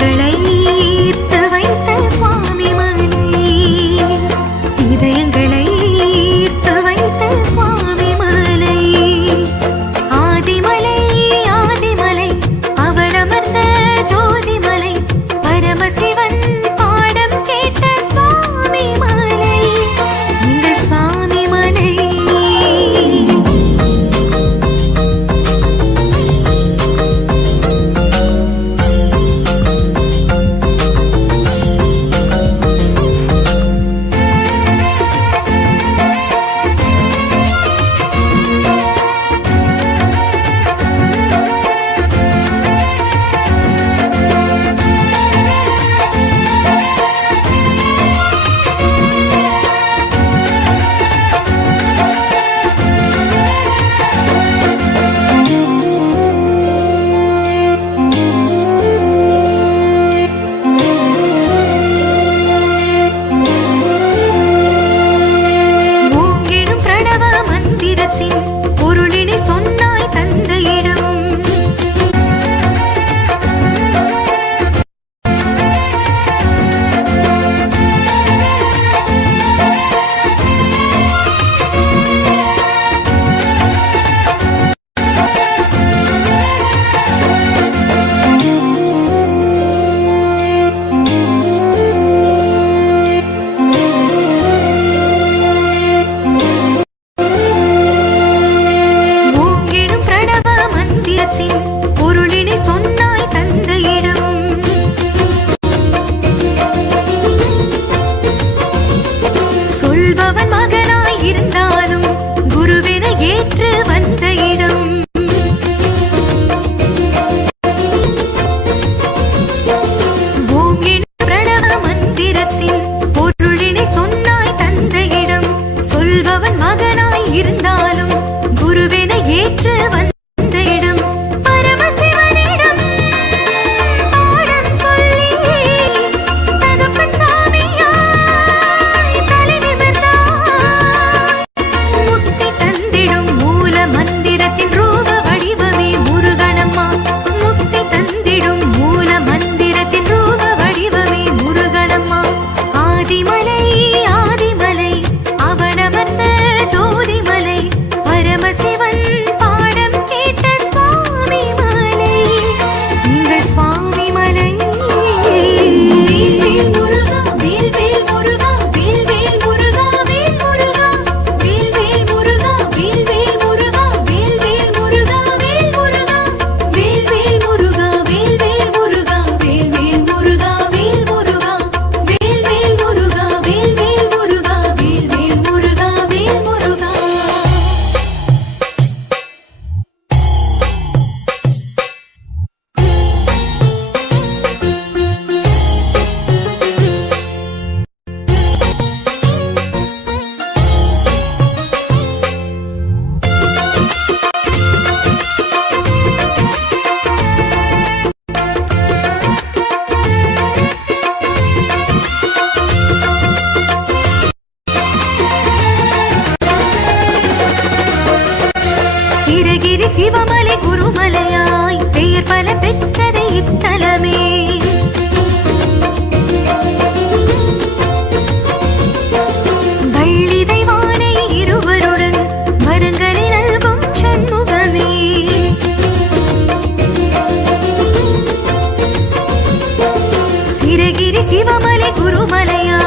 கண்கள் சிவமலை குருமலையா?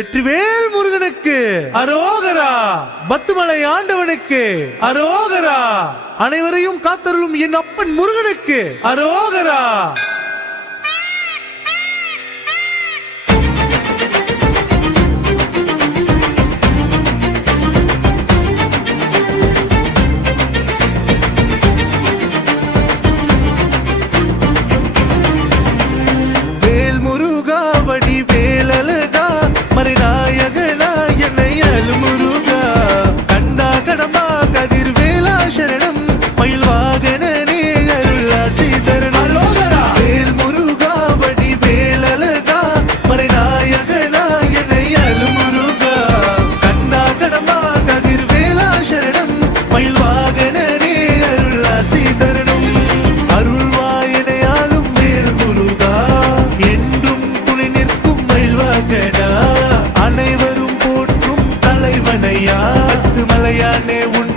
வெற்றிவேல் முருகனுக்கு. அரோகரா. பத்துமலை ஆண்டவனுக்கு. அரோகரா. அனைவரையும் காத்தருளும் என் அப்பன் முருகனுக்கு. அரோகரா. கல்யாணே உன்